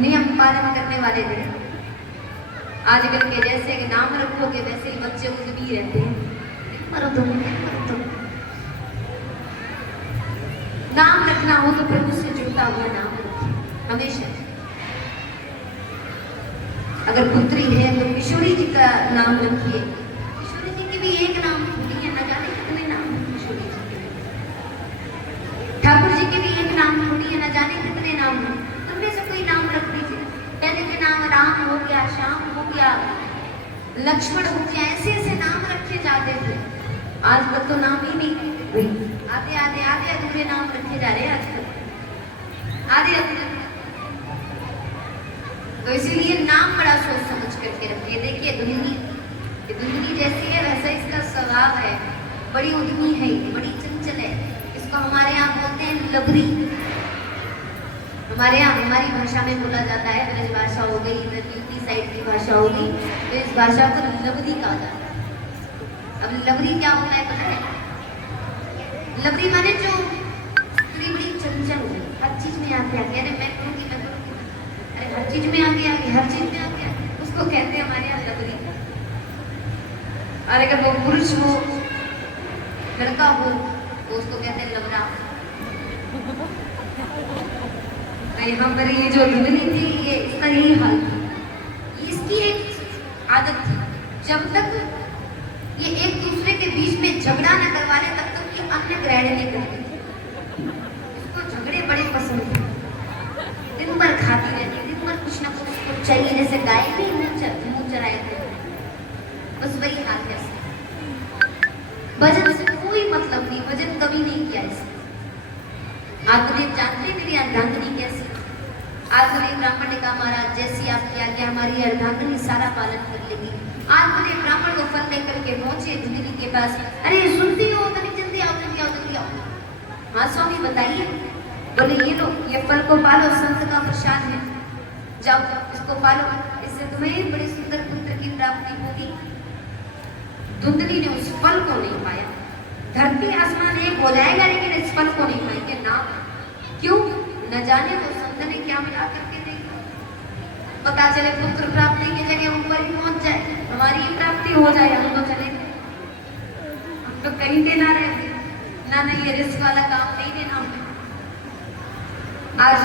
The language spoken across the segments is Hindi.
नियम पालन करने वाले थे। आजकल के जैसे कि नाम रखोगे वैसे ही बच्चे उद्यमी रहते हैं। मरो तुम, मरो तुम। नाम रखना हो तो प्रभु से जुड़ता हुआ नाम रखिए हमेशा। अगर पुत्री है तो किशोरी जी का नाम रखिए। किशोरी जी की भी एक नाम थोड़ी है, न जाने कितने नाम है किशोरी जी के। ठाकुर जी के भी एक नाम थोड़ी है, न जाने कितने नाम है। तुमने से कोई नाम रख दीजिए। पहले के नाम राम हो गया, श्याम हो गया, लक्ष्मण हो गया, ऐसे ऐसे नाम रखे जाते थे। आजकल तो नाम ही नहीं, आधे आधे आधे अधूरे नाम रखे जा रहे हैं आजकल, आधे अधूरे। तो इसीलिए नाम बड़ा सोच समझ करके रखिए। देखिए धुंधली जैसी है वैसा इसका स्वभाव है, बड़ी उद्यमी है, बड़ी चंचल है। इसको हमारे यहाँ बोलते हैं लबरी। हमारे यहाँ हमारी भाषा में बोला जाता है, ब्रज भाषा हो गई, इधर यूपी साइड की भाषा हो गई, तो इस भाषा को लबरी कहा जाता है। अब लबरी क्या होता है पता है? लबरी माने जो स्त्री बड़ी चंचल हो, हर चीज में आगे आगे, अरे मैं करूँगी, अरे हर चीज में आगे आगे, हर चीज में आगे आगे, उसको कहते हैं हमारे यहाँ लबरी। और अगर वो पुरुष हो, लड़का हो, तो उसको कहते हैं लबरा। यहाँ पर ये जो धुंधली थी, ये इसका यही हाल था। इसकी एक आदत थी, जब तक ये एक दूसरे के बीच में झगड़ा न करवा ले तब तक ये अन्न ग्रहण नहीं करती थी। इसको झगड़े बड़े पसंद थे, दिन भर खाती रहती, दिन भर कुछ ना कुछ उसको चाहिए, जैसे गाय भी मुंह चराए थे, बस वही हाल है। भजन से कोई मतलब नहीं, भजन कभी नहीं किया इसने। आधुनिक जानते मेरी अर्धांगिनी कैसी? आधुनिक ब्राह्मण ने कहा महाराज जैसी आपकी आज्ञा हमारी अर्धांगिनी सारा पालन कर लेगी। आधुनिक ब्राह्मण को फल लेकर के पहुंचे धुंधली के पास। अरे सुनती हो तो जल्दी आओ, जल्दी आओ, जल्दी आओ। हाँ स्वामी बताइए। बोले ये लो, ये फल को पालो, संत का प्रसाद है, जाओ इसको पालो, इससे तुम्हें बड़ी सुंदर पुत्र की प्राप्ति होगी। धुंधली ने उस फल को नहीं पाया। धरती आसमान एक हो जाएगा लेकिन इस फल को नहीं पाएंगे ना। क्यों? न जाने तो संत ने क्या मिला करके देखा। पता चले पुत्र प्राप्ति की जगह ऊपर ही पहुंच जाए, हमारी ही प्राप्ति हो जाए, हम तो चले गए, हम तो कहीं देना रहते ना। नहीं ये रिस्क वाला काम नहीं देना। आज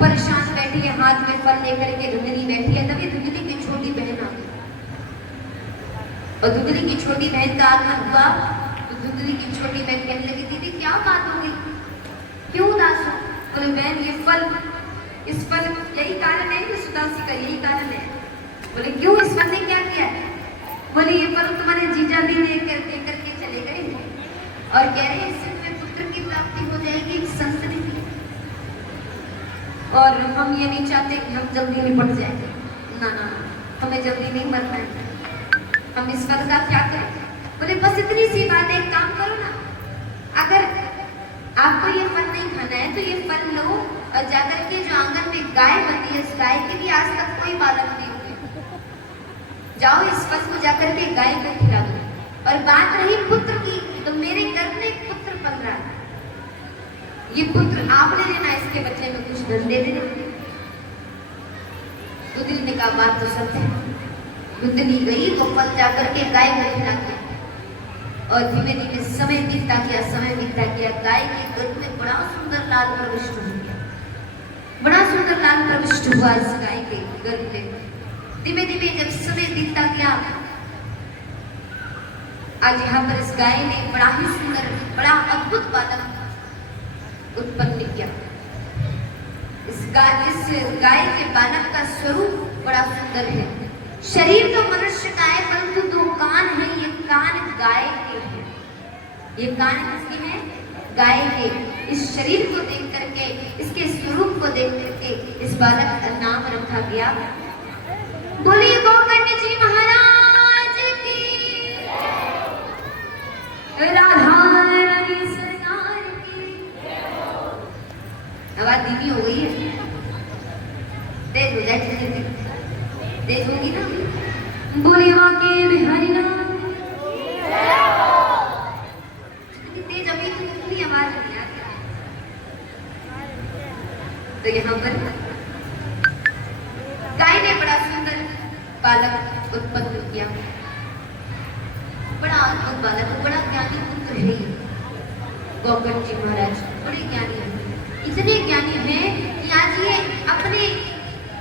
परेशान बैठी है, हाथ में फल लेकर के धुंधली बैठी है। तभी धुंधली की छोटी बहन आ गई और धुंधली की छोटी बहन का आगमन हुआ। तो धुंधली की छोटी बहन कहने लगी दीदी क्या बात हो गई, क्यों उदास हो? बोले बहन ये फल, इस फल यही कारण है, इस उदासी का यही कारण है। बोले क्यों, इस फल ने क्या किया है? बोले ये फल तुम्हारे जीजा भी लेकर के चले गए और कह रहे इससे तुम्हें पुत्र की प्राप्ति हो जाएगी, एक संत ने दी और हम ये नहीं चाहते कि हम जल्दी निपट जाएंगे। ना ना, हमें जल्दी नहीं मरना है, हम इस फल का क्या करें? बोले बस इतनी सी बात है, एक काम करो ना, अगर आपको ये फल नहीं खाना है तो ये फल लो और जाकर के जो आंगन में गाय बनी है उस गाय के भी आज तक कोई बालक नहीं हुए, जाओ इस फल को जाकर के गाय को खिला दो। और बात रही पुत्र की, तो मेरे घर में एक पुत्र पल रहा है, ये पुत्र आप ले लेना, इसके बच्चे में कुछ धन दे देना। धुंधली ने कहा बात तो सत्य है। धुंधली गई वो फल जाकर के गाय को खिला दिया और धीमे धीमे समय बीतता गया, समय बीतता गया। गाय के गर्भ में बड़ा सुंदर लाल प्रविष्ट हो गया, बड़ा सुंदर लाल प्रविष्ट हुआ इस गाय के गर्भ में। धीमे धीमे जब समय बीतता गया, आज यहाँ पर इस गाय ने बड़ा ही सुंदर, बड़ा अद्भुत बालक उत्पन्न किया। इस गाय के बालक का स्वरूप बड़ा सुंदर है। शरीर तो मनुष्य का है परंतु दो कान है, ये कान गाय के हैं। ये कान किसके हैं? गाय के। इस शरीर को देख करके, इसके स्वरूप को देख करके इस बालक का नाम रखा गया। बोलिए गोकर्ण जी महाराज की, राधा रानी सरकार की। आवाज धीमी हो गई है, तेज हो जाए, तेज होगी ना। बोली वाके बिहारी नाम तेज, अभी तो इतनी आवाज नहीं आती। तो यहाँ पर बालक उत्पन्न किया। बड़ा अद्भुत बालक, बड़ा ज्ञानी पुत्र है ये गौकर्ण जी महाराज, बड़े ज्ञानी हैं। इतने ज्ञानी हैं कि आज ये अपने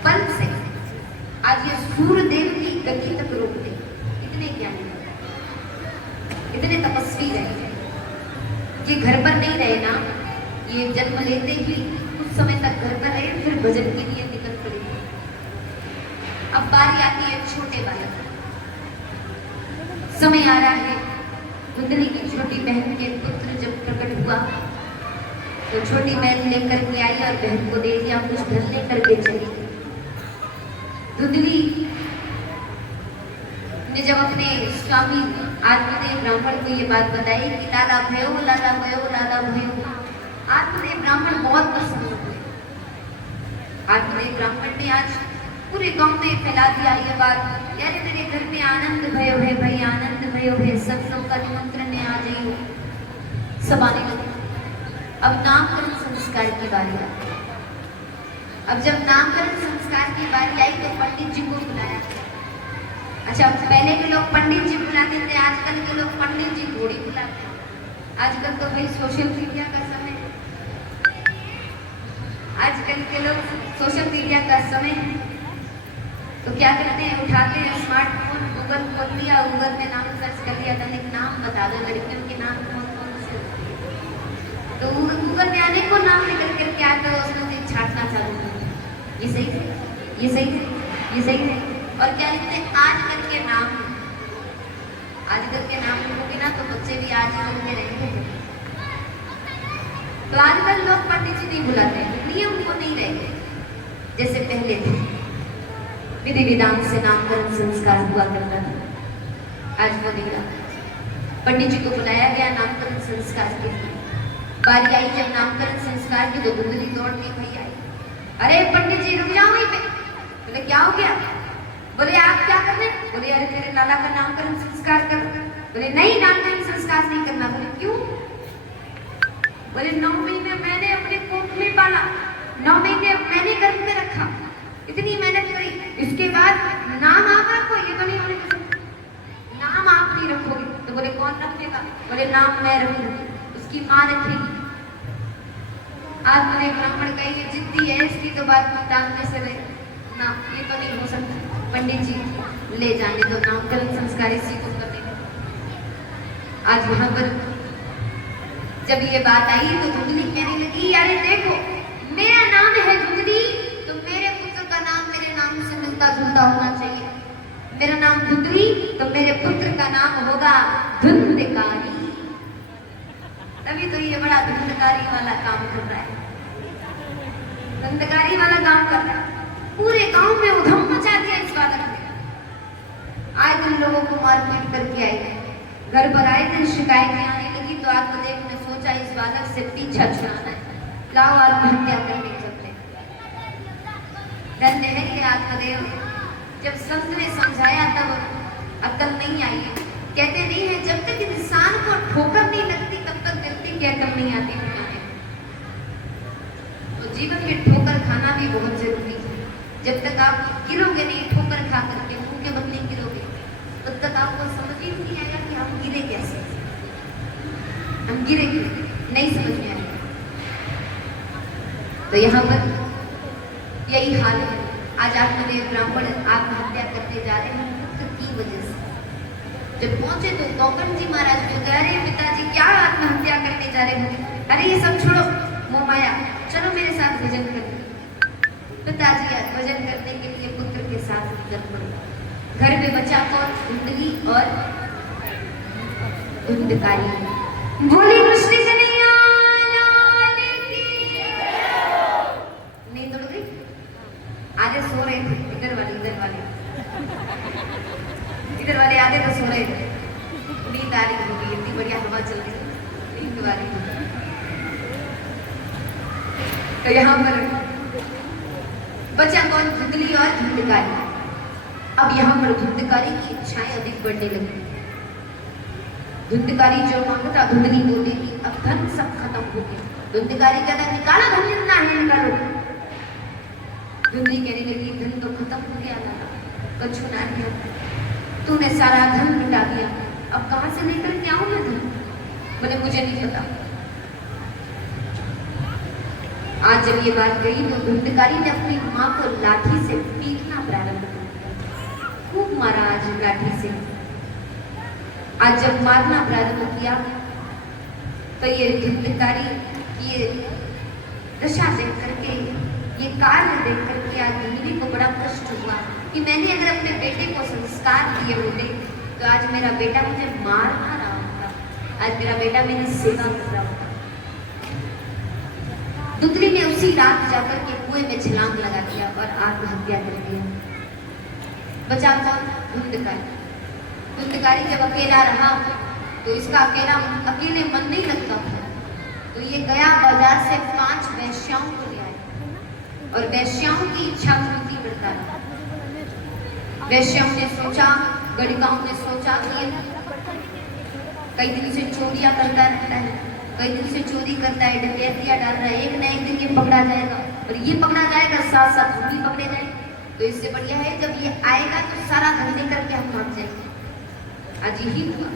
बल से आज ये सूर्यदेव की गति तक रोक दे। इतने ज्ञानी, इतने तपस्वी रहे। ये घर पर नहीं रहे ना, ये जन्म लेते ही कुछ समय तक घर पर रहे, फिर भजन के लिए निकल पड़े। अब बारी आती है छोटे बालक, समय आ रहा है। धुंधली की छोटी बहन के पुत्र जब प्रकट हुआ तो छोटी बहन लेकर के आई और बहन को दे दिया, कुछ धन लेकर के चली। धुंधली ने जब अपने स्वामी आत्मदेव ब्राह्मण को ये बात बताई कि लाला भयो, लाला भयो, लाला भयो, आत्मदेव ब्राह्मण बहुत प्रसन्न हुए। आत्मदेव ब्राह्मण ने आज पूरे गांव में फैला दिया ये बात, यार मेरे घर में आनंद भयो है भाई, आनंद भयो है, सब लोग का निमंत्रण है, आ जाइए। सब आने लगे। अब नामकरण संस्कार की बारी आई। अब जब नामकरण संस्कार की बारी आई तो पंडित जी को बुलाया। अच्छा, पहले के लोग पंडित जी बुलाते थे, आजकल के लोग पंडित जी घोड़ी बुलाते हैं। आजकल तो भाई सोशल मीडिया का समय है, आजकल के लोग सोशल मीडिया का समय है, तो क्या करते हैं, उठाते हैं स्मार्टफोन, गूगल खोल लिया, गूगल में नाम सर्च कर लिया, तनिक नाम बता दो लड़कियों के नाम कौन कौन से, तो गूगल में आने को नाम निकल करके आता है, उसमें से छाटना चालू कर। ये सही है, ये सही है, ये सही है। और क्या लिखते हैं, आजकल के नाम। आजकल के नाम लिखोगे ना तो बच्चे भी आज ही के रहेंगे। तो आजकल लोग पंडित जी नहीं बुलाते, नियम वो नहीं रहे जैसे पहले थे। विधि विधान से नामकरण संस्कार हुआ करता था, आज वो नहीं रहा। पंडित जी को बुलाया गया नामकरण संस्कार के लिए। बारी आई जब नामकरण संस्कार की तो धुंधली दौड़ के भाई आई। अरे पंडित जी रुक जाओ वहीं पे। बोले क्या हो गया? बोले आप क्या कर रहे? बोले अरे तेरे लाला का नामकरण संस्कार कर। बोले नहीं, नामकरण संस्कार नहीं करना। बोले क्यों? बोले 9 महीने मैंने अपने कोख में पाला, 9 महीने मैंने गर्भ में रखा, इतनी मेहनत करी, इसके बाद नाम आप रखो, ये तो नहीं होने का। नाम आप नहीं रखोगे। तो बोले कौन रखेगा? बोले नाम मैं रखूंगी, उसकी माँ रखेगी। आत्मदेव ब्राह्मण कहेंगे जिद्दी है, इसकी तो बात टालने से रहे ना, ये तो नहीं हो सकता। पंडित जी ले जाने दो, नामकरण संस्कार इसी को करने दो। आज यहाँ पर जब ये बात आई तो धुंधली कहने लगी, अरे देखो मेरा नाम है धुंधली, तो मेरे पुत्र का नाम मेरे नाम से मिलता जुलता होना चाहिए। मेरा नाम धुंधली तो मेरे पुत्र का नाम होगा धुंधकारी। तभी तो ये बड़ा धुंधकारी वाला काम कर रहा है, धुंधकारी वाला काम कर रहा है। पूरे गांव में उधम मचा दिया इस बालक ने। आज उन लोगों को मारपीट करके आए, घर पर आए दिन शिकायतें आने लगी, तो आत्मदेव ने सोचा इस बालक से पीछा छुड़ाना है, लाओ आत्महत्या करने चलते। धन्य है ये आत्मदेव, जब संत ने समझाया तब अक्ल नहीं आई। कहते नहीं है जब तक इंसान को ठोकर नहीं लगती तब तक व्यक्ति की अक्ल नहीं आती दुनिया में। तो जीवन में ठोकर खाना भी बहुत जरूरी है। जब तक आप गिरोगे नहीं ठोकर खा करके, भूखे बंद नहीं गिरोगे, तब तक आपको समझ ही नहीं आएगा कि हम गिरे कैसे, हम गिरे क्यों, नहीं समझ में आएगा। तो यहाँ पर यही हाल है। आज आत्मदेव ब्राह्मण आत्महत्या करने जा रहे हैं पुत्र की वजह से। जब पहुंचे तो गौकर्ण जी महाराज को कह रहे, पिताजी क्या आत्महत्या करने जा रहे हो? अरे ये सब छोड़ो, मोह माया, चलो मेरे साथ भजन करो। पिताजी आज भजन करने के लिए पुत्र के साथ चल पड़े। घर में बचा कौन? धुंधली और धुंधकारी। बोली कृष्ण कन्हैया लाल की। नींद उड़ गई? आधे सो रहे थे, इधर वाले आधे तो सो रहे थे। नींद आ रही होगी, इतनी बढ़िया हवा चल रही है, नींद वाली। तो यहाँ पर बचा कौन? धुंधली और धुंधकारी। अब यहाँ पर धुंधकारी की इच्छाएं अधिक बढ़ने लगी। धुंधकारी जो मांगता धुंधली को देती। अब धन सब खत्म हो गया। धुंधकारी कहता निकाला धन जितना है निकालो। धुंधली कहने लगी धन तो खत्म हो गया था, कछु ना है, तूने सारा धन लुटा दिया, अब कहाँ से लेकर के आऊं मैं धन? बोले मुझे नहीं पता। आज जब ये बात गई तो धुंधकारी ने अपनी माँ को लाठी से पीटना प्रारंभ कर दिया, खूब मारा आज लाठी से। आज जब मारना प्रारंभ किया तो ये धुंधकारी की ये दशा देख करके, ये कार्य देख करके आज धीरे को बड़ा कष्ट हुआ कि मैंने अगर अपने बेटे को संस्कार दिए होते तो आज मेरा बेटा मुझे मार ना रहा होता, आज मेरा बेटा मेरी सेवा कर रहा होता। दुतली ने उसी रात जाकर के कुएं में छलांग लगा दिया और आत्महत्या कर दिया। बचा कौन? धुंधकारी। धुंधकारी जब अकेला रहा तो इसका अकेले मन नहीं लगता था, तो ये गया बाजार से 5 वेश्याओं को ले आया और वेश्याओं की इच्छा पूर्ति करता रहा। वेश्याओं ने सोचा, गणिकाओं ने सोचा कि कई दिन से चोरियां करता रहता है, कई दिन से चोरी करता है, डकैतियां डाल रहा है, एक न एक दिन ये पकड़ा जाएगा और ये पकड़ा जाएगा साथ साथ हम भी पकड़े जाएंगे, तो इससे बढ़िया है जब ये आएगा तो सारा धन लेकर के हम भाग जाएंगे। आज यही हुआ,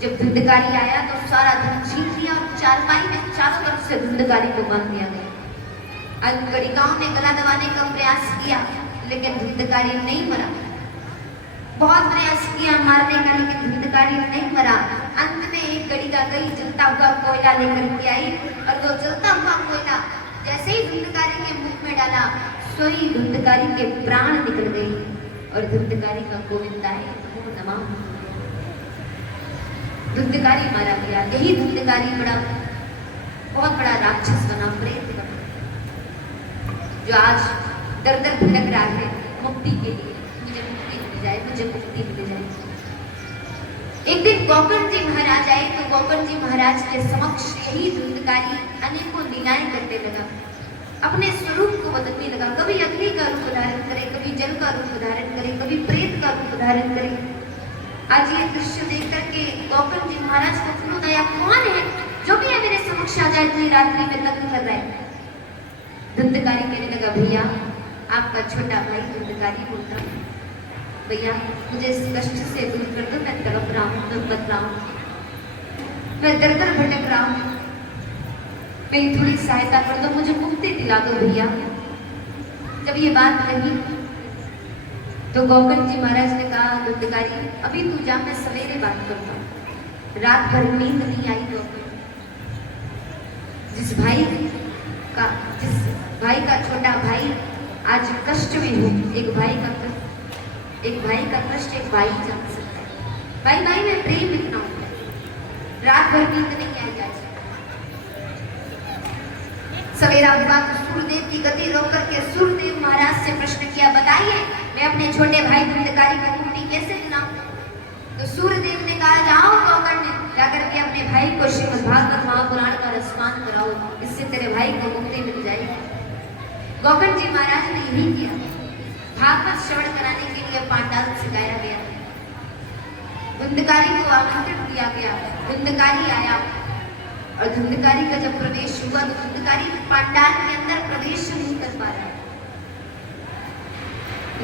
जब धुंधकारी आया तो सारा धन छीन लिया और चारपाई में चारों तरफ से धुंधकारी को बांध दिया गया। आज गणिकाओं ने गला दबाने का प्रयास किया लेकिन धुंधकारी नहीं मरा, बहुत प्रयास किया मारने का लेकिन धुंधकारी नहीं मरा। अंत में एक गणिका गई, जलता हुआ कोयला लेकर के आई और वो जलता हुआ कोयला जैसे ही धुंधकारी के मुख में डाला, सोई धुंधकारी के प्राण निकल गई और धुंधकारी का गोविंदाय नमो नमः, धुंधकारी मारा गया। यही धुंधकारी बहुत बड़ा राक्षस बना, प्रेत बना, जो आज दर दर भटक रहा है मुक्ति के लिए, मुझे मुक्ति मिल जाए, मुझे मुक्ति मिल जाए। एक दिन गोकर्ण जी महाराज आए तो गोकर्ण जी महाराज के समक्ष यही धुंधकारी अनेकों लीलाएं करने लगा, अपने स्वरूप को बदलने लगा। कभी अग्नि का रूप धारण करे, कभी जल का रूप धारण करे, कभी प्रेत का रूप धारण करे। आज ये दृश्य देख करके गोकर्ण जी महाराज को क्रोध आया, कौन है जो भी है मेरे समक्ष आ जाए, इतनी रात्रि में तंग कर रहा है। धुंधकारी कहने लगा, भैया आपका छोटा भाई धुंधकारी बोलता है, भैया मुझे इस कष्ट से दूर कर दो, मैं तड़प रहा हूँ, मैं बत रहा हूँ, मैं दर दर भटक रहा हूँ, मेरी थोड़ी सहायता कर दो, मुझे मुक्ति दिला दो भैया। जब ये बात कही तो गोकर्ण जी महाराज ने कहा, धुंधकारी अभी तू जा, मैं सवेरे बात करूंगा, रात भर नींद नहीं आई। तो जिस भाई का छोटा भाई आज कष्ट में हो, एक भाई का कष्ट एक भाई जान सकता है। भाई भाई में प्रेम इतना होता है, रात भर नींद नहीं आई। आज सवेरा हुआ तो सूर्यदेव की गति रोक करके सूर्यदेव महाराज से प्रश्न किया, बताइए मैं अपने छोटे भाई धुंधकारी को मुक्ति कैसे दिलाऊं? तो सूर्यदेव ने कहा, जाओ गोकर्ण, जाकर के अपने भाई को श्रीमद् भागवत महापुराण का रसपान कराओ, इससे तेरे भाई को मुक्ति मिल जाएगी। गोकर्ण जी महाराज ने यही किया। भागवत श्रवण कराने के लिए पांडाल सिखाया गया, धुंधकारी को आमंत्रित किया गया। धुंधकारी आया और धुंधकारी का जब प्रवेश हुआ तो धुंधकारी पांडाल के अंदर प्रवेश नहीं कर पा रहा।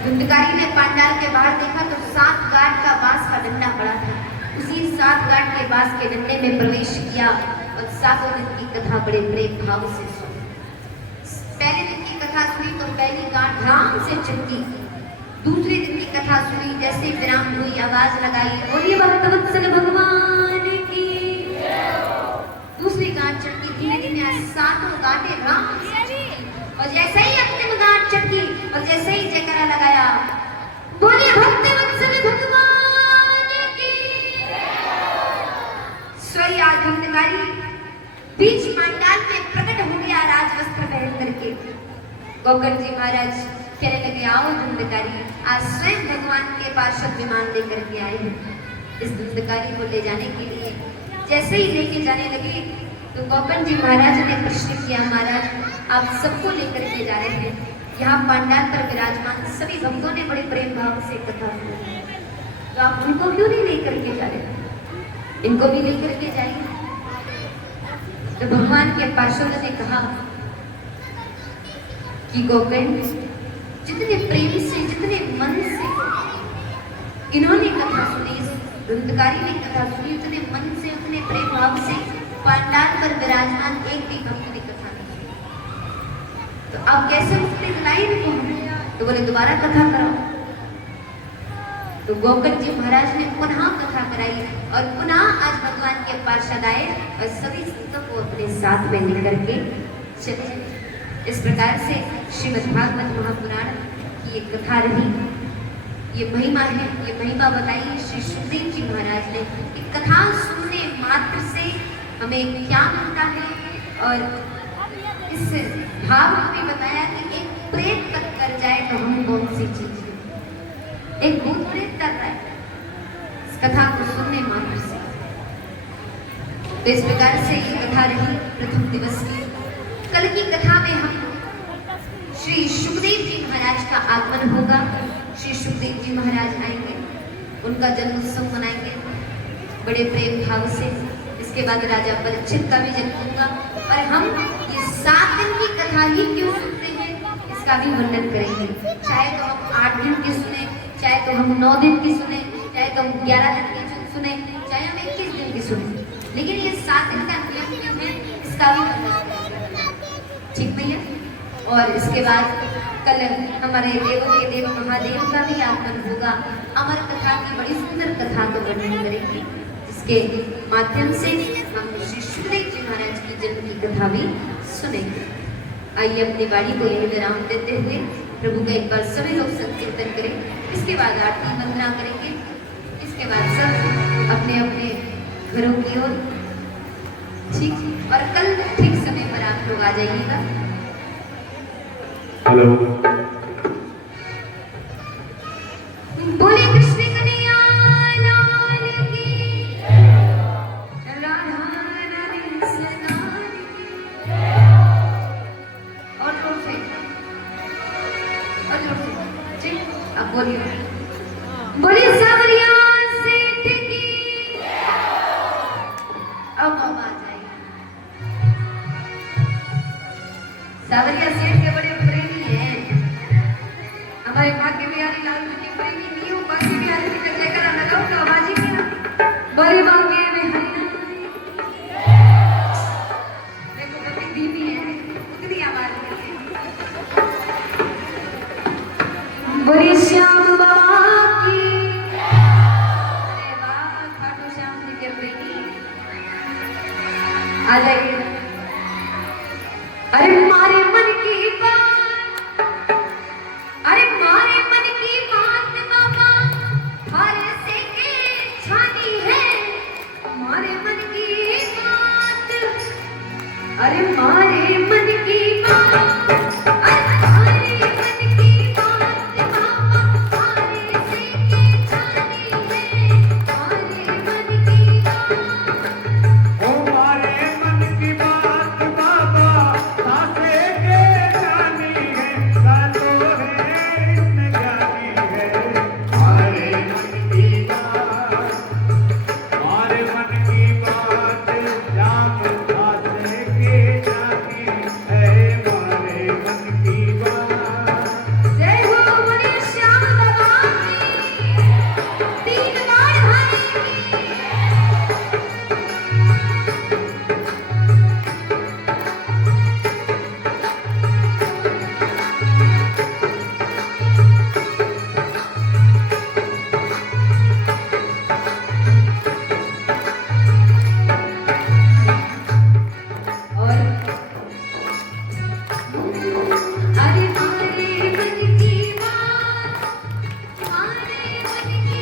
धुंधकारी ने पांडाल के बाहर देखा तो 7 गांठ का बांस का डंडा पड़ा था, उसी 7 गांठ के बांस के डंडे में प्रवेश किया और 7 दिन की कथा बड़े प्रेम भाव से सुनी। पहले दिन की कथा सुनी तो पहली गांठ राम से चमकी, दूसरे दिन की कथा सुनी, जैसे विराम हुई आवाज लगाई, बोलिए भक्तवत्सल भगवान की। दूसरी गांठ चमकी, धीरे धीरे 7 गांठें राम से चमकी और जैसे ही अंतिम गांठ चमकी और जैसे ही जयकारा लगाया, बोलिए भक्तवत्सल भगवान की। स्वयं आज धुंधकारी बीच पांडाल में प्रकट हो गया राजवस्त्र पहन करके। गोकर्ण जी महाराज कहने लगे, आओ धुंधकारी, आज स्वयं भगवान के पार्षद विमान लेकर के आए हैं। इस धुंधकारी को ले जाने के लिए जैसे ही लेके जाने लगे तो गोकर्ण जी महाराज ने प्रश्न किया, महाराज आप सबको लेकर के जा रहे हैं, यहाँ पांडाल पर विराजमान सभी भक्तों ने बड़े प्रेम भाव से कथा सुनी, तो आप उनको क्यों नहीं लेकर के जा रहे? इनको भी लेकर के जाइए। तो भगवान के पार्षद ने कहा कि गोकर्ण जितने प्रेम से, जितने मन से इन्होंने कथा सुनी, ग्रंथकारी ने कथा सुनी, उतने मन से, उतने प्रेम भाव से पांडाल पर विराजमान एक भी भक्त ने कथा नहीं सुनी। तो अब कैसे मुक्ति दिलाई इनको? तो बोले दोबारा कथा कराओ। तो गोकर्ण जी महाराज ने पुनः कथा कराई और पुनः आज भगवान के पार्षद आए और सभी संतों को अपने साथ में लेकर के चले। इस प्रकार से श्रीमद् भागवत महापुराण की एक कथा रही। ये महिमा है, ये महिमा बताई श्री सुखदेव जी महाराज ने कि कथा सुनने मात्र से हमें क्या मिलता है, और इस भाव में भी बताया कि एक प्रेत तक कर जाए तो हम कौन सी चीज है, एक भूत प्रेत कर रहा है इस कथा को सुनने मात्र से। तो इस प्रकार से ये कथा रही प्रथम दिवस की। कल की कथा में हम श्री सुखदेव जी महाराज का आगमन होगा। श्री सुखदेव जी महाराज आएंगे, उनका जन्म उत्सव मनाएंगे बड़े प्रेम भाव से। इसके बाद राजा परीक्षित का भी जन्म होगा और हम ये 7 दिन की कथा ही क्यों सुनते हैं इसका भी वर्णन करेंगे। चाहे तो हम 8 दिन की सुने, चाहे तो हम 9 दिन की सुने, चाहे तो हम 11 दिन की सुने, चाहे हम 21 दिन की सुने, लेकिन ये 7 दिन का नियम क्यों है इसका भी वर्णन करेंगे। ठीक भैया? और इसके बाद कल हमारे देवों के देव महादेव का भी आगमन होगा। अमर कथा की बड़ी सुंदर कथा का वर्णन करेंगे, जिसके माध्यम से हम श्री सुखदेव जी महाराज की जन्म की कथा भी सुनेंगे। आइए अपनी वाणी को यही विराम देते हुए प्रभु का एक बार सभी लोग संकीर्तन करें। इसके बाद आरती वंदना करेंगे। इसके बाद सब अपने अपने घरों की ओर। ठीक, और कल ठीक समय पर आप लोग आ जाइएगा। हेलो, बोले कृष्ण कन्हैया लाल की, राधा रानी सनातन की। और जोर से, ठीक, अब बोलिए। बोले सावरिया सेठ की, अब आ जाइए। सावरिया सेठ के बड़े हमारे भाग्य बिहारी लाल जी की प्रेमी नहीं हो, भाग्य बिहारी की जगह करा लगाओ तो आवाज ही क्या बड़े भाग्य में हरि देखो कभी धीमी है, उतनी आवाज नहीं है। बड़े श्याम बाबा की, अरे वाह, खाटू श्याम जी के प्रेमी आ जाइए। अरे मारे मन की बात, अरे मारे मन की बात बाबा थारे से के छानी है, मारे मन की बात, अरे मारे मन की बात, अरे मारे मन की बात बाबा थारे से के छानी है, मारे मन की बात, ओ मारे मन की बात बाबा थारे के जानी है, सालो है इतने ज्ञानी है। मारे मन की बात, मारे मन की बात जाम थारे के जानी है, मारे मन की बात। जय हो बोले श्याम बाबा की, 3 बार हरि की। और अरे मारे मन की बात, मारे मन की बात बाबा थारे से के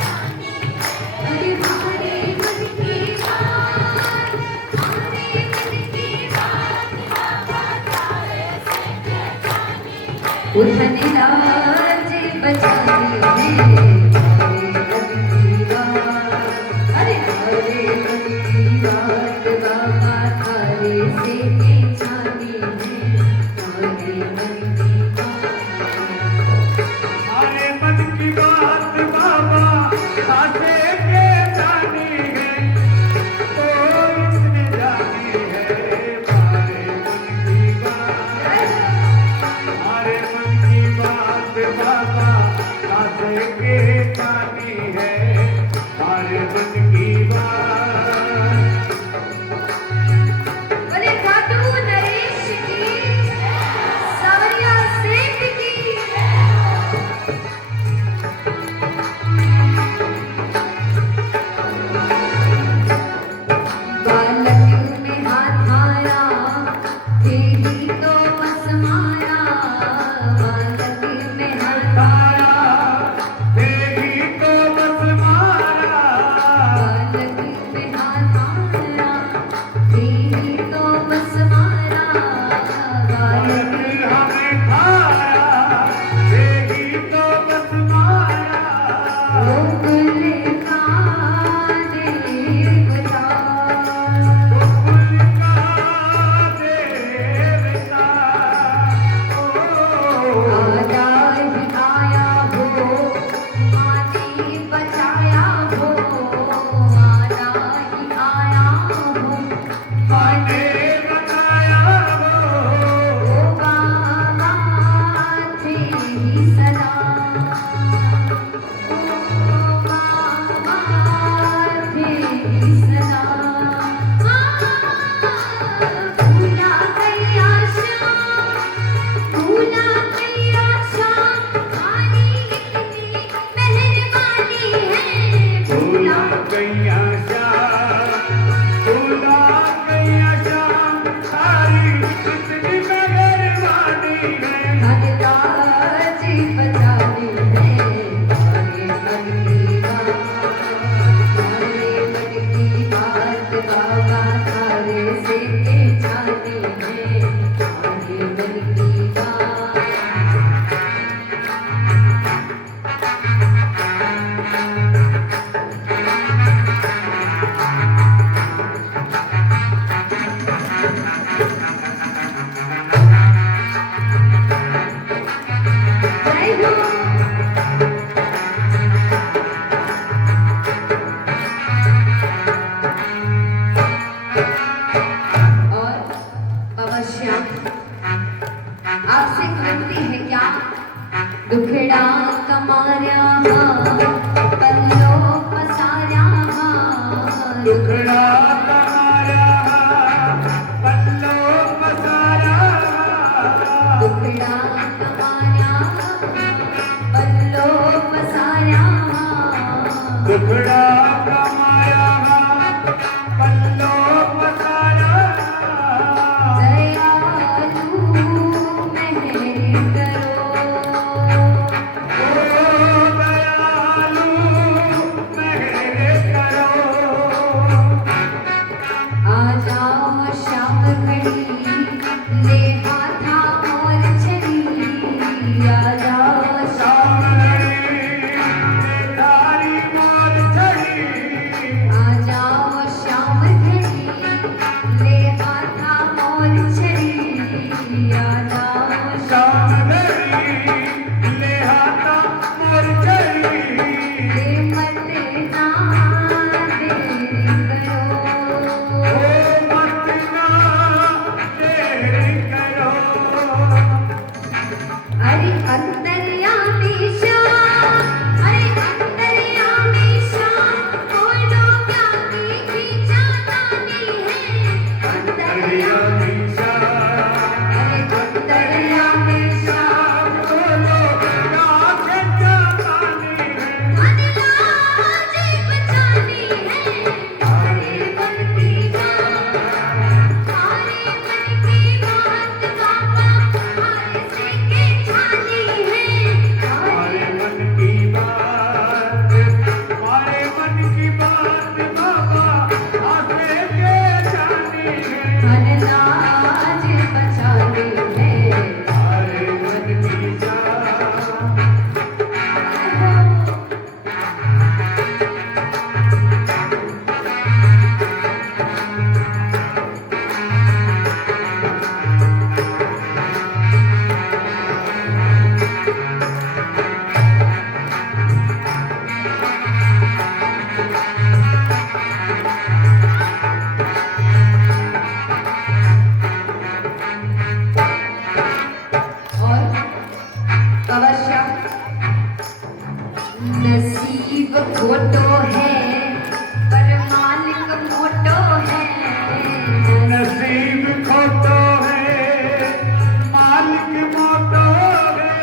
जानी है, अरे मारे मन की बात, मारे मन की बात बाबा थारे से के जानी है, उठन लाज बचानी है, मारे मन की बात, अरे मारे मन की बात बाबा थारे से के जानी है, मारे मन की बात। मारे मन की बात बाबा थारे के जानी है, तो इसने जानी है, मारे मन की बात, मारे मन की बात खाया देगी तो बस माया गोकुल का देवता गोकुल का देवता ओ आया ही आया हो आने बचाया हो आया ही आया हो आने बताया हो ओ बाबा थे ही सदा ओ बाबा थे ही सदा भूला गया श्याम भूला गया श्याम आने इतनी मेहरबानी है भूला गैया श्याम भूला गैया श्याम सारी कितनी मेहरबानी है धनराज बचाने में आगे मन की बात बाबा तारे से के जाने में आगे मन की बात जय हो और बाबा श्याम आपसे एक विनती है क्या दुखड़ा कमार्या पल्लो पसार्या दुखड़ा कमाया पल्लो पसारा दुखड़ा कमार्या पल्लो पसार्या दुखड़ा कमाया पल्लो पसारा दयालु मेहर करो ओ दयालु मेहर करो आ जाओ श्याम घड़ी ले हाथा और छड़ी आ जाओ श्याम तारी मार चढ़ी आ जाओ श्याम घड़ी ले हाथा और छड़ी आ जाओ शाम घड़ी ले हाथा मोर चढ़ी ले मत ना देरी करो ओ मत ना देरी करो अरे अंतर्यामी श्याम अरे अंतर्यामी श्याम बोलो क्या की जातानी है अंतर्यामी निशा अरे अंतर्यामी श्याम बोलो रात जानी है मन लाज बचानी है हरे मन की बात हरे मन की बात बाबा हरे से के जानी है हमारे मन की बात हमारे मन की बात बाबा आगे के जानी है मन लाज बचानी है हमारे मन की जान और अवश्य नसीब खोटो है पर मालिक मोटो है नसीब खोटो है मालिक मोटो है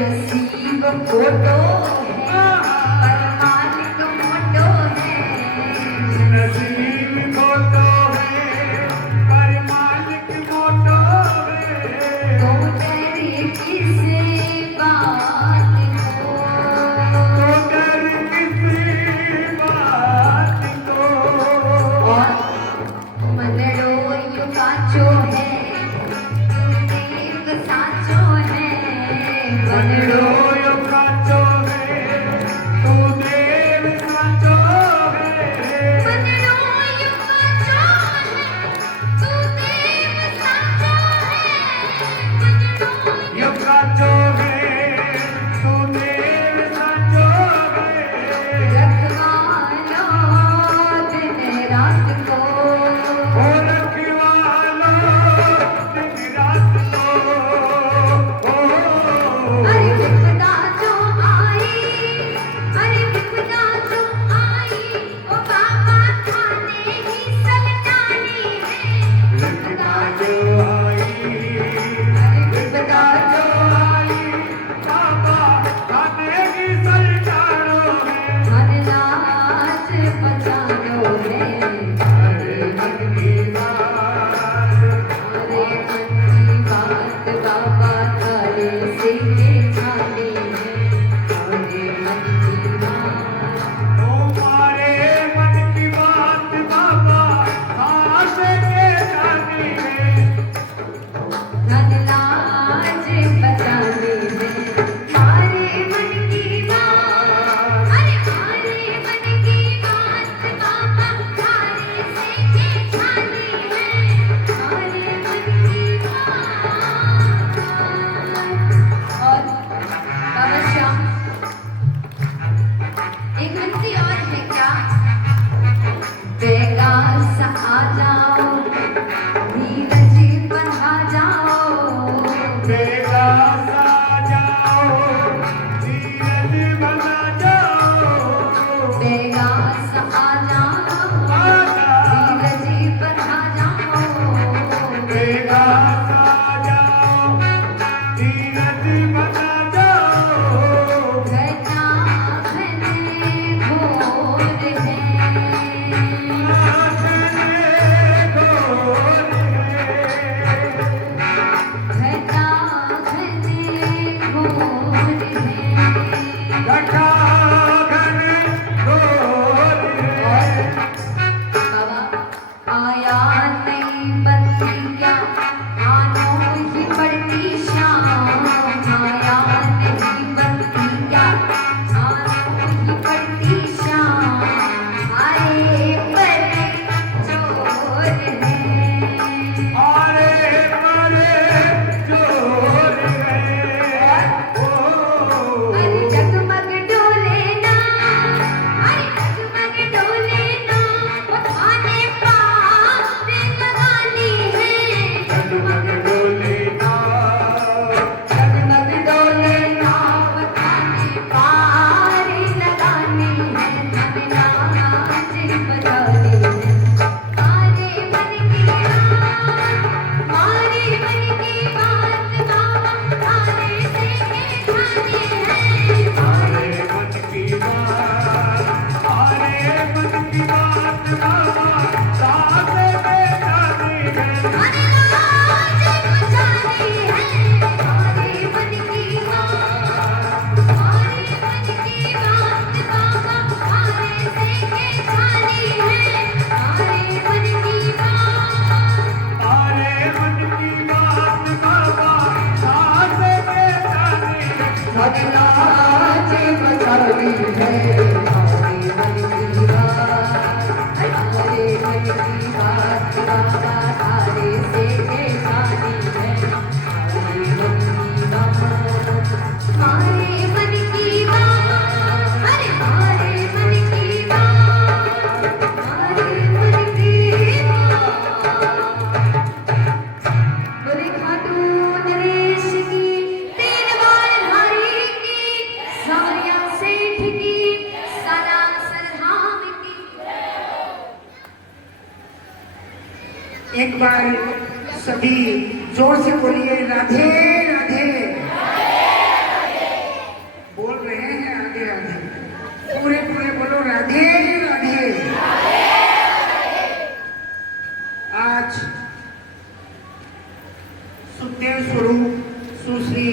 नसीब खोटो है पर मालिक मोटो है नसीब खोटो है पर मालिक मोटो है तो तेरी किसे बात को तो डर किसी बात को और मनड़ो यु काचो है तू देख साचो मनड़ो यो साचो है तू देव साचो है मनड़ो यो साचो है तू देव साचो है मनड़ो यो साचो है तू देव साचो है रखवालो दिन रात को ओ रखवालो दिन रात को अरे विपदा जो आई अरे विपदा जो आई ओ बाबा थाने ही सलटानी है विपदा जो आई विपदा जो आई बाबा खाने की सरकारो है मन लाज बचानो है अरे मन की बात अरे मन की बात बाबा थाने से के छानी है अरे मन की बात ओ मारे मन की बात बाबा आश के जानी है धन लाज बचाने में मारे मन की बात अरे मारे मन की बात बाबा थारे से के छानी है मारे मन की बात और बाबा श्याम एक गलती और है क्या बेगा सा आ जाओ धीरज बढ़ा जाओ बेगा सा जाओ धीरज बना जाओ बेगा सा आ जाओ आजा धीरज बढ़ा जाओ बेगा सा जाओ धीरज बना जाओ घटा घने घोर है आसने घोर है घटा घने घोर है घटा घने घोर है बाबा आया नहीं बनती क्या आनो ही पड़ती शाम आया नहीं बनती क्या आनो ही पड़ती शाम आए पर चोर है आरे मारे जोर है ओ अरे जगमग डोले ना अरे जगमग डोले ना वो थाने पार लगानी है जगमग डोले ना जगमग डोले ना वो थाने पार लगानी है धन लाज बचानी है मारे मन की बात मारे मन की बात बाबा थाने से के छानी है आरे मन की बात आरे मन की बात बाबा साथ में जानी है मन लाज बचानी है मारे मन की बात मारे मन की बात बाबा थाने से के छानी है मारे मन की बात आरे मन की बात बाबा साथ में जानी है मन लाज बचानी है मारे मन की बात मारे मन की बात बाबा थाने से के छानी है मारे मन की बात अरे मारे मन की बात मारे मन की बात बोले खाटू नरेश की तीन बार धारी की सारिया सेठ की सारा सरधाम की एक बार सभी जोर से बोलिए राधे राधे बोल रहे हैं राधे राधे पूरे पूरे बोलो राधे राधे आज सुखदेव स्वरूप सुश्री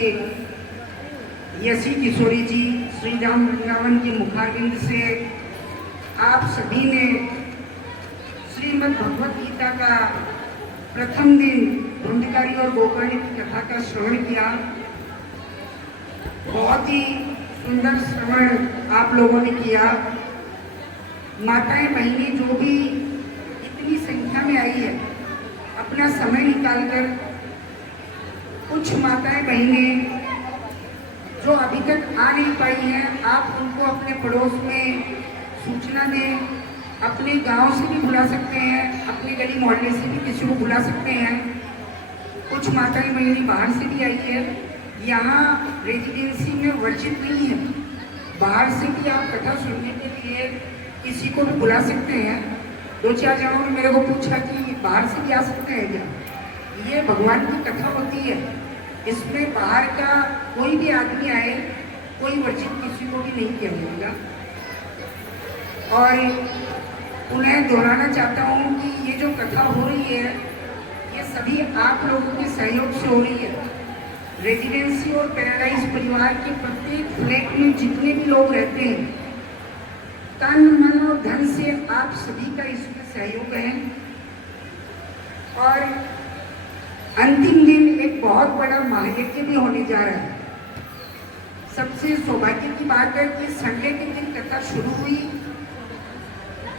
यशी किशोरी जी श्री राम वृंदावन के मुखारबिंद से आप सभी ने श्रीमद् भगवत गीता का प्रथम दिन धुंधकारी और गोकर्ण की कथा का श्रवण किया। बहुत ही सुंदर श्रवण आप लोगों ने किया। माताएं बहनें जो भी इतनी संख्या में आई है, अपना समय निकालकर, कुछ माताएं बहनें जो अभी तक आ नहीं पाई हैं, आप उनको अपने पड़ोस में सूचना दें। अपने गांव से भी बुला सकते हैं, अपने गली मोहल्ले से भी किसी को बुला सकते हैं। कुछ माताएं बहनें बाहर से भी आई है। यहाँ रेजिडेंसी में वर्जित नहीं है, बाहर से भी आप कथा सुनने के लिए किसी को भी बुला सकते हैं। 2-4 जनों ने मेरे को पूछा कि बाहर से भी आ सकते हैं क्या? ये भगवान की कथा होती है, इसमें बाहर का कोई भी आदमी आए, कोई वर्जित किसी को भी नहीं किया जाएगा। और उन्हें दोहराना चाहता हूँ कि ये जो कथा हो रही है, ये सभी आप लोगों के सहयोग से हो रही है। रेजिडेंसी और पैराडाइज परिवार के प्रत्येक फ्लैट में जितने भी लोग रहते हैं, तन मन और धन से आप सभी का इसमें सहयोग है। और अंतिम दिन एक बहुत बड़ा महायज्ञ भी होने जा रहा है। सबसे सौभाग्य की बात है कि संडे के दिन कथा शुरू हुई।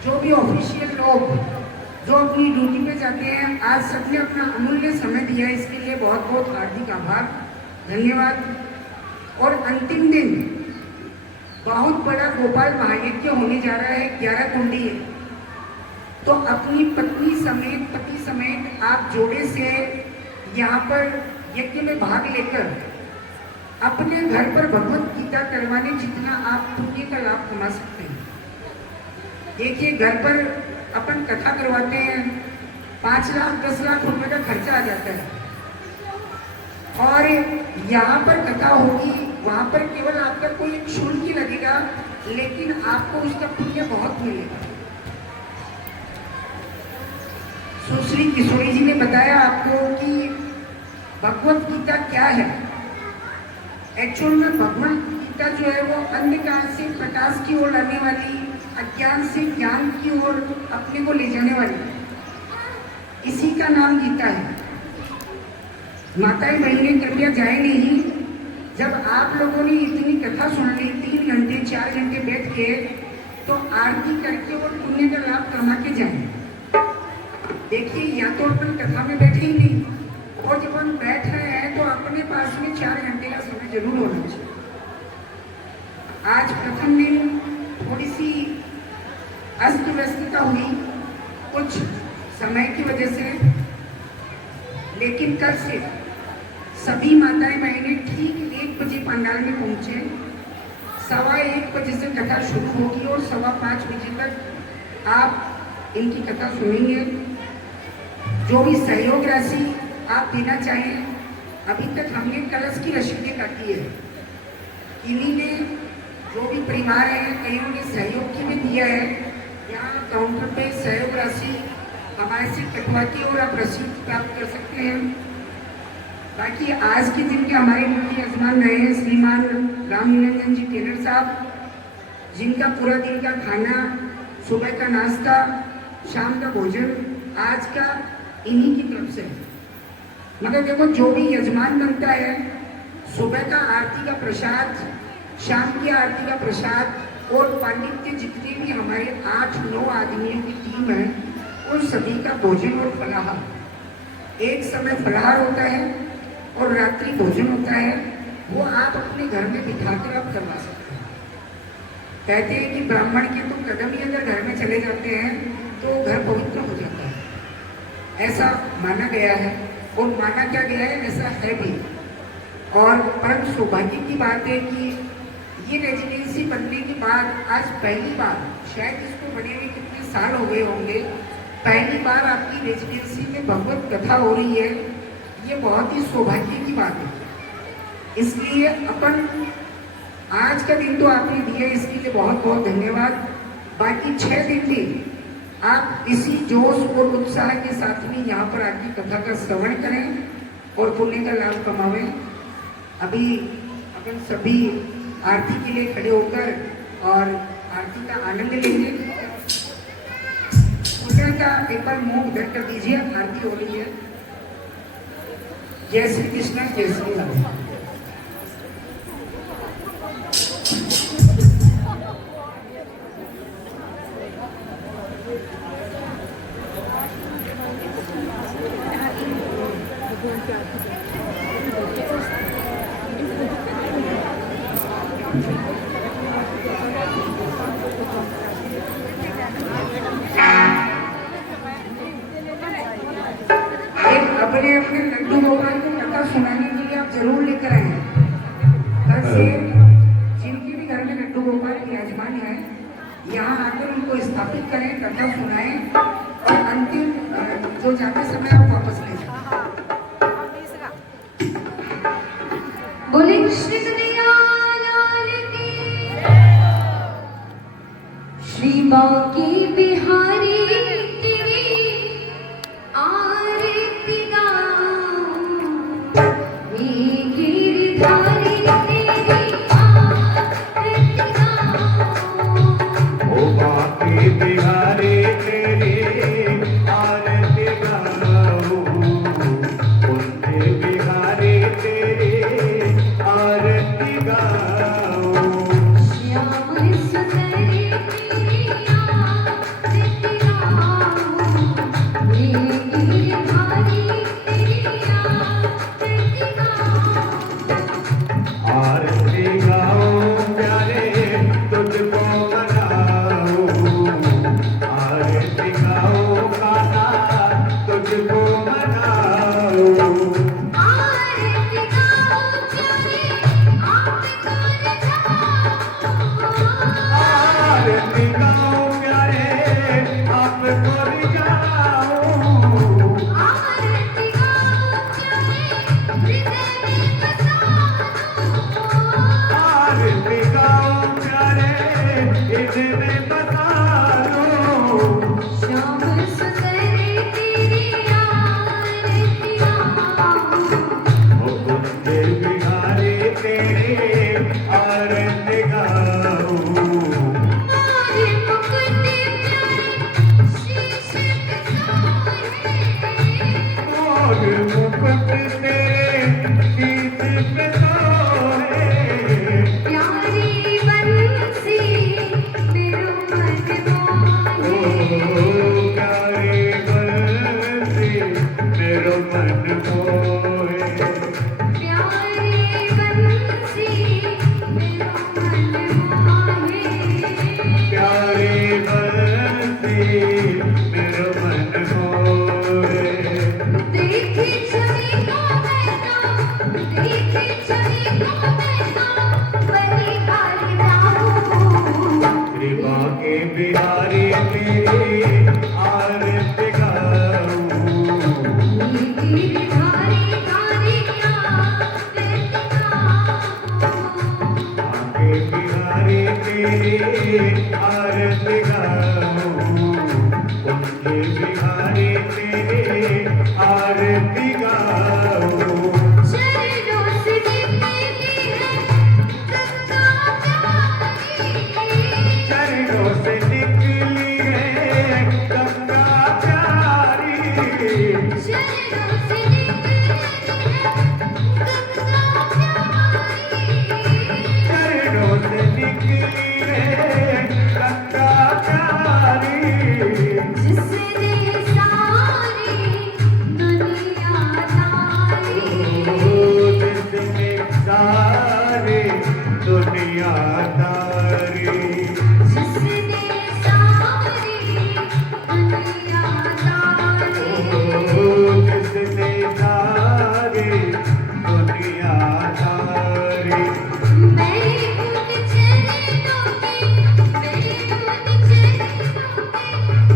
जो भी ऑफिशियल लोग जो अपनी ड्यूटी पे जाते हैं, आज सबने अपना अमूल्य समय दिया, इसके लिए बहुत बहुत हार्दिक आभार, धन्यवाद। और अंतिम दिन बहुत बड़ा गोपाल महायज्ञ होने जा रहा है, 11 कुंडी है। तो अपनी पत्नी समेत, पति समेत आप जोड़े से यहाँ पर यज्ञ में भाग लेकर अपने घर पर भगवत गीता करवाने जितना आप पुण्य का लाभ कमा सकते हैं। देखिए, घर पर अपन कथा करवाते हैं, 5 लाख 10 लाख रुपए का खर्चा आ जाता है। और यहाँ पर कथा होगी, वहाँ पर केवल आपका कोई एक शुल्क ही लगेगा, लेकिन आपको उसका पुण्य बहुत मिलेगा। सुश्री किशोरी जी ने बताया आपको कि भगवत गीता क्या है। एक्चुअल में भगवत गीता जो है वो अंधकार से प्रकाश की ओर लाने वाली, अज्ञान से ज्ञान की ओर अपने को ले जाने वाली, इसी का नाम गीता है। माताएं बहनें कृपया जाए नहीं। जब आप लोगों ने इतनी कथा सुन ली, 3 घंटे 4 घंटे बैठ के, तो आरती करके और पुण्य का लाभ कमा के जाए। देखिए, या तो अपन कथा में बैठे ही नहीं, और जब हम बैठ रहे हैं तो अपने पास में 4 घंटे का समय जरूर होना चाहिए। आज प्रथम दिन थोड़ी सी अस्त व्यस्तता हुई कुछ समय की वजह से, लेकिन कल से सभी माताएं बहनें ठीक 1 बजे पंडाल में पहुंचे। 1:15 बजे से कथा शुरू होगी और 5:15 बजे तक आप इनकी कथा सुनेंगे। जो भी सहयोग राशि आप देना चाहें, अभी तक हमने कलश की रसीदें काटी है। इन्हीं ने जो भी परिवार है, कईयों ने सहयोग की भी दिया है। यहाँ काउंटर पे सहयोग राशि हमारे से कटवा के और आप रसीद प्राप्त कर सकते हैं। बाकी आज के दिन के हमारे मुख्य यजमान रहे हैं श्रीमान राम निरंजन जी टेलर साहब, जिनका पूरा दिन का खाना, सुबह का नाश्ता, शाम का भोजन आज का इन्हीं की तरफ से। मतलब देखो, जो भी यजमान बनता है, सुबह का आरती का प्रसाद, शाम की आरती का प्रसाद और पांडित्य जितने भी हमारे 8-9 आदमियों की टीम है, उन सभी का भोजन और फलाहार। एक समय फलाहार होता है और रात्रि भोजन होता है, वो आप अपने घर में बिठाकर आप करवा सकते हैं। कहते हैं कि ब्राह्मण के तो कदम ही अगर घर में चले जाते हैं तो घर पवित्र हो जाता है, ऐसा माना गया है। और माना क्या गया है, ऐसा है भी। और परम सौभाग्य की बात है कि ये रेजिडेंसी बनने के बाद आज पहली बार, शायद इसको बने हुए कितने साल हो गए होंगे, पहली बार आपकी रेजिडेंसी में भगवत कथा हो रही है। ये बहुत ही सौभाग्य की बात है। इसलिए अपन आज का दिन तो आपने दिया, इसके लिए बहुत बहुत धन्यवाद। बाकी 6 दिन भी आप इसी जोश और उत्साह के साथ में यहाँ पर आके कथा का श्रवण करें और पुण्य का लाभ कमावें। अभी अपन सभी आरती के लिए खड़े होकर और आरती का आनंद लेंगे। पुण्य का एक बार मुंह उधर कर दीजिए, आरती हो रही है। जय श्री कृष्ण, जय श्री राम। जरूर लेकर आए। कल से जिनके भी घर में लड्डू गोपाल विराजमान है, यहाँ आकर उनको स्थापित करें, कथा सुनाएं और अंतिम जो जाते समय आप वापस ले जाएं। बोले कृष्ण कन्हैया लाल की। श्री बांके बिहारी तेरी आरती गाऊं, हे गिरधारी तेरी आरती गाऊं। ओ बांके बिहारी तेरी आरती गाऊं, कुंते बिहारी तेरी आरती गाऊं। श्याम सुंदरी तेरी आरती गाऊं, हे गिरधारी तेरी आरती गाऊं। आरती गाऊं प्यारे तुझको मनाऊं, आरती गाऊं कान्हा तुझको मनाऊं। आरती गाऊं प्यारे आपको रिझाऊं। आरती गाऊं प्यारे आपको रिझाऊं। आरती गाऊं प्यारे हृदय में बसाऊं। आरती गाऊं प्यारे इधर बता दूं। श्याम सुंदरी तेरी आरती गाऊं। ओ कुंते बिहारी तेरे आरती गाऊं। मारे मुकुट प्यारे शीश पे सोहे। और मुकुट तेरे शीश पे सोहे। प्यारी बंसी मेरो मन ओ मोहे। प्यारे बंसी मेरो मन मोहे। प्यारी बंसी मेरो मन मोहे। प्यारे बंसी मेरो मन मोहे। देखी छवि को मैना, देखी छवि को मैना, बलिहारी जाऊं। श्री बांके बिहारी तेरी आरती गाऊं। ये गिरधारी तारी आरती गाऊं। बांके बिहारी तेरी आरती गाऊं। कुंते बिहारी तेरी आरती गाऊं। चरणों से निकली है गंगा प्यारी। चरणों से निकली है गंगा प्यारी। चरणों से निकली है गंगा प्यारी। चरणों से निकली है गंगा प्यारी। जिसने सारी दुनिया लाई। जिसने सारी दुनियादारी। जिसने सारी दुनिया लाई। जिसने सारी दुनियादारी। मैं उन चरणों की, मैं उन चरणों के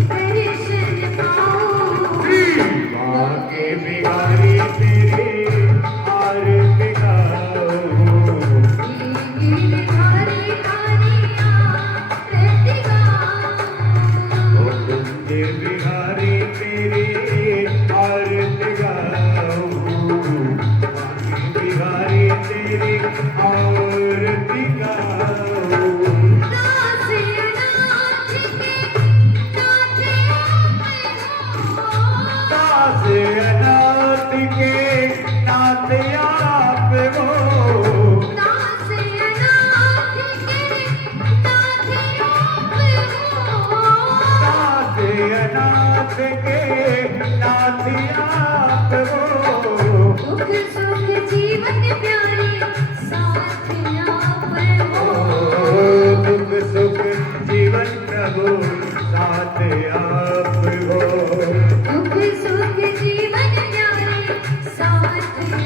दर्शन पाऊं। बांके बिहारी तेरी आरती गाऊं। ये गिरधारी तारी आरती गाऊं। ओ कुंते बिहारी तेरी आरती गाऊं। बांके बिहारी तेरी आरती गाऊं। दास अनाथ के नाथ आप हो। दास अनाथ के नाथ आप हो। दास अनाथ के नाथ आप हो। दास अनाथ के नाथ आप हो। दुख सुख जीवन प्यारी साथ आप हो। दुख सुख जीवन प्रभु साथ आप हो। दुख सुख जीवन प्यारी साथ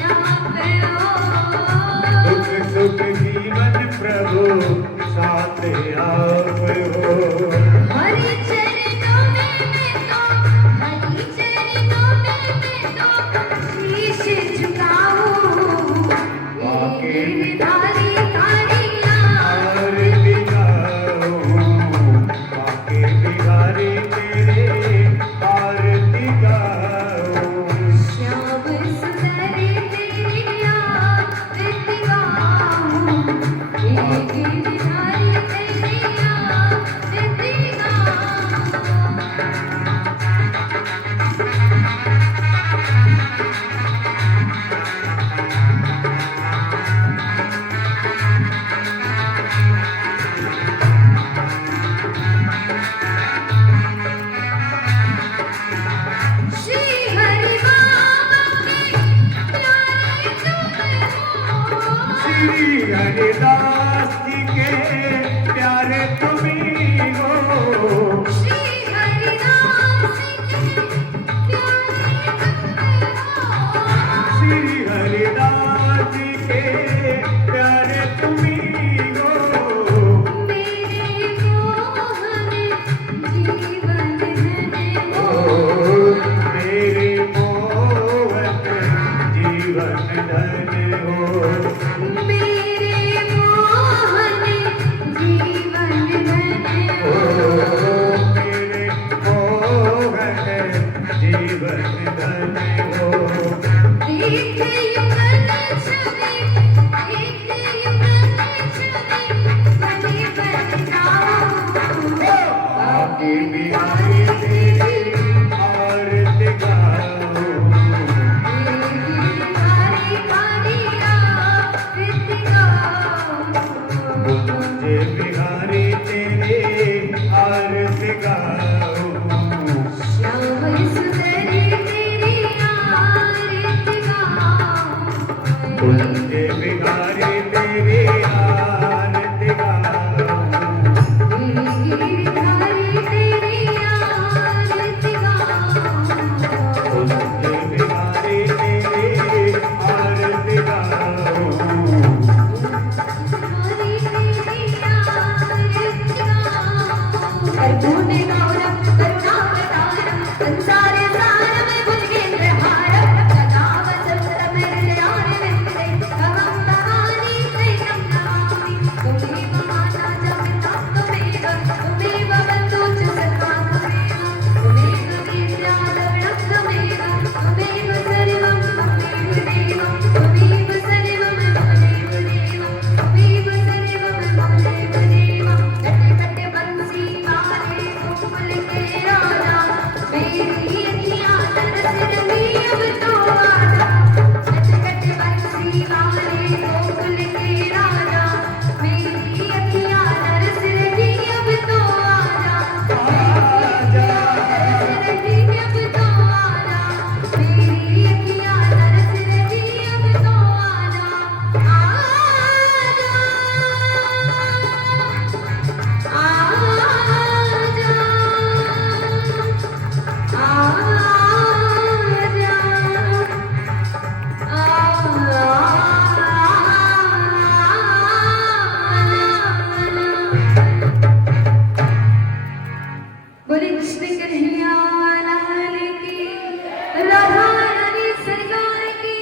आप हो। गिरधारी कालिया आरती गाओ बाके बिहारी तेरे आरती गाओ श्याम सुंदरी तेरी आरती गाऊं हे गिरधारी तेरी आरती गाऊं श्री हरि बाबा के प्यारे तुम हो श्री हरिदास जी के प्यारे तुम्ही हो श्री हरिदास के प्यारे तुम हो श्री हरिदास जी के प्यारे तुम्ही हो मेरे मोहन जीवन धन हो मेरे मोहन जीवन धन हो मेरे मोहन जीवन धन हो मेरे मोहन जीवन धन हो एक युगल छवि एक युगल छवि बने बदलाओ आके बिहारी तेरी आरती गाओ गिरधारी कालिया आरती गाऊं मुझे बिहारी तेरे आरती गाओ श्याम सुंदरी तेरी आरती गाऊं मुझे बिहारी तेरे आरती गाओ गिरधारी तेरी आरती गाऊं मुझे बिहारी तेरे आरती गाओ अर्जुने गौरव करुणावतारम संसारे सारम भुजगेन्द्रहारम सदावसंतम हृदयारविन्दे तमं भवानी सहितं नमामि त्वमेव माता च पिता त्वमेव बन्धु च सखा त्वमेव वीर्या लवणं त्वमेव सर्वं त्वमेव देवं त्वमेव सर्वं त्वमेव देवं त्वमेव सर्वं त्वमेव देवं कटे कटे बंसी वाले गोकुल के राजा मेरी अखियां तरस रही अब तो आजा कटे कटे बंसी वाले गोकुल के राजा मेरी अखियां तरस रही अब तो आजा तरस रही अब तो आजा मेरी अखियां तरस रही अब तो आजा बोले कृष्ण कन्हैया लाल की राधा रानी सरकार की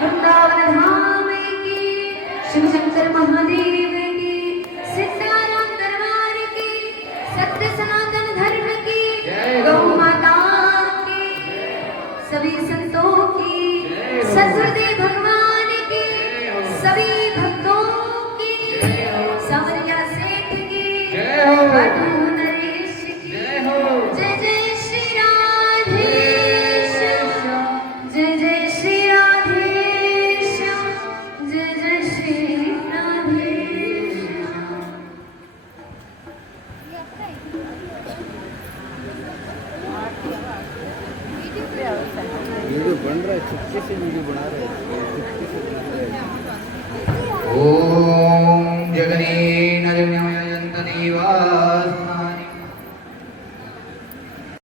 वृंदावन धाम की शिव शंकर महादेव की सीताराम दरबार की सत्य सनातन धर्म की गौ माता की सभी संतों की सदगुरुदेव भगवान की सभी भक्तों की सावरिया सेठ की बटू नरेश की जय जय श्री राधे श्याम जय जय श्री राधे श्याम जय जय श्री राधे श्याम वीडियो बन रहा है, चुपके से वीडियो बना रहे हैं, चुपके से बना रहे हैं। ओ